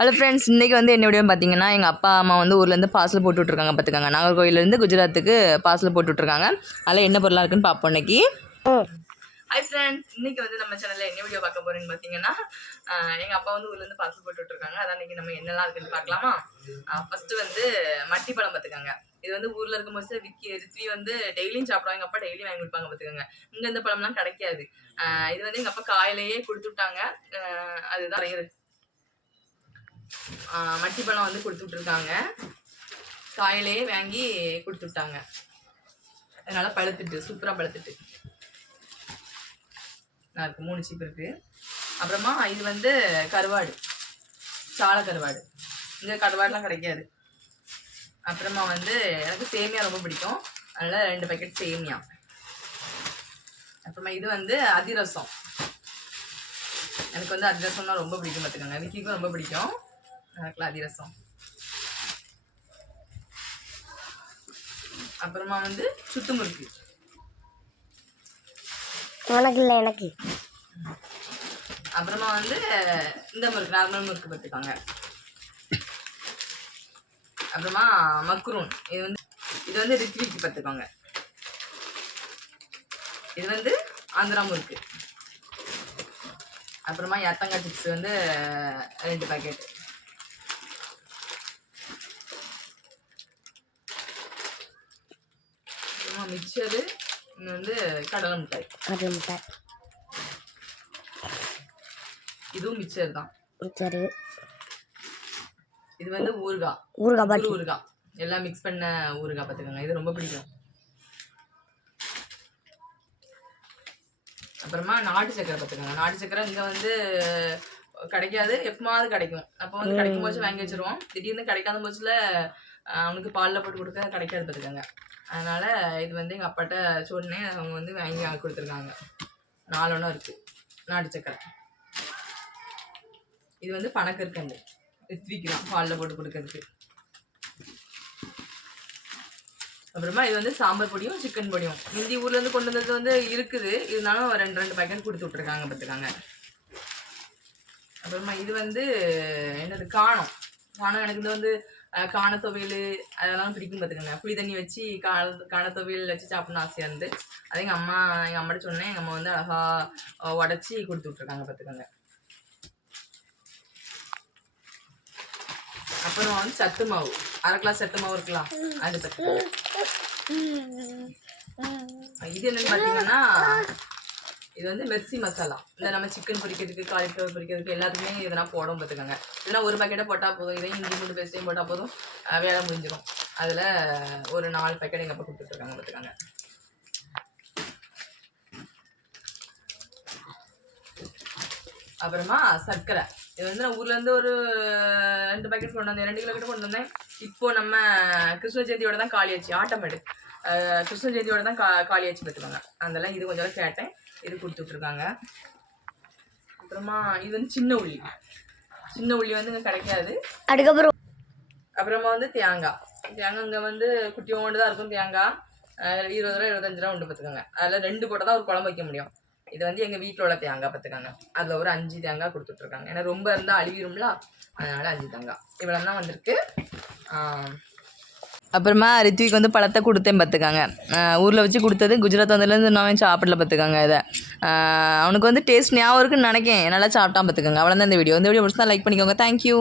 Hello friends இன்றைக்கி வந்து என்ன வீடியோ பார்த்தீங்கன்னா எங்கள் அப்பா அம்மா வந்து ஊர்லேருந்து பார்சல் போட்டு விட்ருக்காங்க பார்த்துக்காங்க. நாகர்கோயிலேருந்து குஜராத்துக்கு பார்சல் போட்டு விட்ருக்காங்க அதில் என்ன பொருளாக இருக்குன்னு பார்ப்போம் இன்னைக்கு. ஹாய் ஃப்ரெண்ட்ஸ் இன்னைக்கு வந்து நம்ம சேனலில் என்ன வீடியோ பார்க்க போறேன்னு பார்த்தீங்கன்னா எங்கள் அப்பா வந்து ஊர்லேருந்து பார்சல் போட்டு விட்ருக்காங்க அதான் இன்னைக்கு நம்ம என்னெல்லாம் இருக்குன்னு பார்க்கலாமா? ஃபஸ்ட்டு வந்து மட்டி பழம் பார்த்துக்காங்க. இது வந்து ஊரில் இருக்கும் போது விக்கி ரித்வி வந்து டெய்லியும் சாப்பிடுவாங்க. அப்பா டெய்லியும் வாங்கி கொடுப்பாங்க பார்த்துக்கோங்க. இங்கே இந்த பழம்லாம் கிடைக்காது. இது வந்து எங்கள் அப்பா காயிலேயே கொடுத்து விட்டாங்க. அதுதான் மட்டிப்பழம் வந்து கொடுத்து விட்ருக்காங்க காயிலேயே வாங்கி கொடுத்து விட்டாங்க பழுத்துட்டு சூப்பராக பழுத்துட்டு. நான் இருக்கு மூணு சீப்பு இருக்கு. அப்புறமா இது வந்து கருவாடு. சாலை கருவாடு. இங்கே கருவாடுலாம் கிடைக்காது. அப்புறமா வந்து எனக்கு சேமியா ரொம்ப பிடிக்கும். அதனால் ரெண்டு பேக்கெட் சேமியா. அப்புறமா இது வந்து அதிரசம். எனக்கு வந்து அதிரசம்னா ரொம்ப பிடிக்கும் பார்த்துக்கோங்க விக்கிக்கும் ரொம்ப பிடிக்கும். எனக்குலாம் அதிரசம். அப்புறமா வந்து சுத்து முறுக்கு. உனக்கு இல்லை எனக்கு. அப்புறமா வந்து இந்த முறுக்கு நார்மல் முறுக்கு பார்த்துக்கோங்க அப்புறமா மக்ரூன். இது வந்து இது வந்து ரித்விக்கு பார்த்துக்கோங்க இது வந்து ஆந்திரா முறுக்கு. அப்புறமா எத்தங்காய் சிப்ஸ் வந்து ரெண்டு பாக்கெட் அப்புறமா மிக்சரு வந்து கடலை மிட்டாய் கடலை மிட்டாய் இதுவும் மிக்சர் தான் சரி இது வந்து ஊறுகாய் ஊறுகாய் பாட்டி ஊறு ஊறுகாய் எல்லாம் மிக்ஸ் பண்ண ஊறுகாய் பார்த்துக்கோங்க இது ரொம்ப பிடிக்கும் அப்புறமா நாட்டு சக்கரை பார்த்துக்கோங்க நாட்டு சக்கரை இங்கே வந்து கிடைக்காது எப்பமாவது கிடைக்கும் அப்போ வந்து கிடைக்கும் போது வாங்கி வச்சிருவோம் திடீர்னு கிடைக்காத போச்சுல அவனுக்கு பாலில் போட்டு கொடுக்க கிடைக்காது பார்த்துக்கோங்க அதனால் இது வந்து எங்கள் அப்பாட்ட சொன்னேன். அவங்க வந்து வாங்கி வாங்கி கொடுத்துருக்காங்க. நாலொன்றும் இருக்குது நாட்டு சக்கரை. இது வந்து பணக்கற்கண்டு ரித்விக்கு தான் பாலில் போட்டு கொடுக்கறதுக்கு. அப்புறமா இது வந்து சாம்பார் பொடியும் சிக்கன் பொடியும். ஹிந்தி ஊர்லேருந்து கொண்டு வந்தது வந்து இருக்குது. இருந்தாலும் ரெண்டு ரெண்டு பேக்கெட் கொடுத்து விட்ருக்காங்க பார்த்துக்காங்க. அப்புறமா இது வந்து என்னது காணும். காணம் எனக்கு இது வந்து காண துவையல் அதெல்லாம் பிடிக்கும் பார்த்துக்கோங்க புளி தண்ணி வச்சு காண காண துவையல் வச்சு சாப்பிடணும் ஆசையாக இருந்து. அது எங்கள் அம்மா எங்கள் அம்மாட்ட சொன்னேன். எங்கள் அம்மா வந்து அழகா அஹ், உடச்சி கொடுத்து விட்ருக்காங்க பார்த்துக்கோங்க அப்புறம் வந்து சத்து மாவு. அரை கிளாஸ் சத்து மாவு இருக்கலாம் அது பார்த்துக்கோங்க இது என்னன்னு பார்த்தீங்கன்னா இது வந்து மெர்சி மசாலா. இல்லை நம்ம சிக்கன் பொரிக்கிறதுக்கு காலிஃப்ளவர் பொரிக்கிறதுக்கு எல்லாத்துக்குமே இதெல்லாம் போடும் பார்த்துக்கோங்க. இல்லைன்னா ஒரு பாக்கெட்டை போட்டால் போதும். இதையும் இஞ்சி மூணு பேஸ்ட்டையும் போட்டால் போதும். வேலை முடிஞ்சிடும் அதில் ஒரு நாலு பாக்கெட் எங்கள் அப்பா கொடுத்துட்ருக்காங்க பார்த்துக்கோங்க. அப்புறமா சர்க்கரை. இது வந்து நான் ஊர்லேருந்து ஒரு ரெண்டு பேக்கெட் கொண்டு வந்தேன். ரெண்டு கிலோ கிட்ட கொண்டு வந்தேன். இப்போ நம்ம கிருஷ்ண ஜெயந்தியோட தான் காலியாச்சு. ஆட்டோமேட்டிக். கிருஷ்ண ஜெயந்தியோட தான் கா காலியாச்சு பார்த்துக்கோங்க. அதெல்லாம் இது கொஞ்சம் கேட்டேன். இது கொடுத்து விட்ருக்காங்க அப்புறமா இது வந்து சின்ன உள்ளி. சின்ன உள்ளி வந்து இங்கே கிடைக்காது. அதுக்கப்புறம் அப்புறமா வந்து தேங்காய். தேங்காய் இங்கே வந்து குட்டியோண்டு தான் இருக்கும். தேங்காய் இருபது ரூபா இருபத்தஞ்சு ரூபா உண்டு பார்த்துக்கோங்க. அதில் ரெண்டு போட்டால் தான் ஒரு குழம்பு வைக்க முடியும். இது வந்து எங்கள் வீட்டில் உள்ள தேங்காய் பார்த்துக்கோங்க. அதில் ஒரு அஞ்சு தேங்காய் கொடுத்துட்ருக்காங்க ஏன்னா ரொம்ப இருந்தால் அழுகிரும்ல. அதனால் அஞ்சு தேங்காய். இவ்வளோ தான் வந்திருக்கு அப்புறமா ரித்விக் வந்து பழத்தை கொடுத்தேன் பார்த்துக்காங்க. ஊரில் வச்சு கொடுத்தது குஜராத் வந்ததுலேருந்து நான் சாப்பிடல பார்த்துக்காங்க இதை. அவனுக்கு வந்து டேஸ்ட் ஞாபகம் இருக்குன்னு நினைக்கேன். நல்லா சாப்பிட்டான் பார்த்துக்கோங்க. அவ்வளோதான் இந்த வீடியோ இந்த வீடியோ பிடிச்சா லைக் பண்ணிக்கோங்க. தேங்க்யூ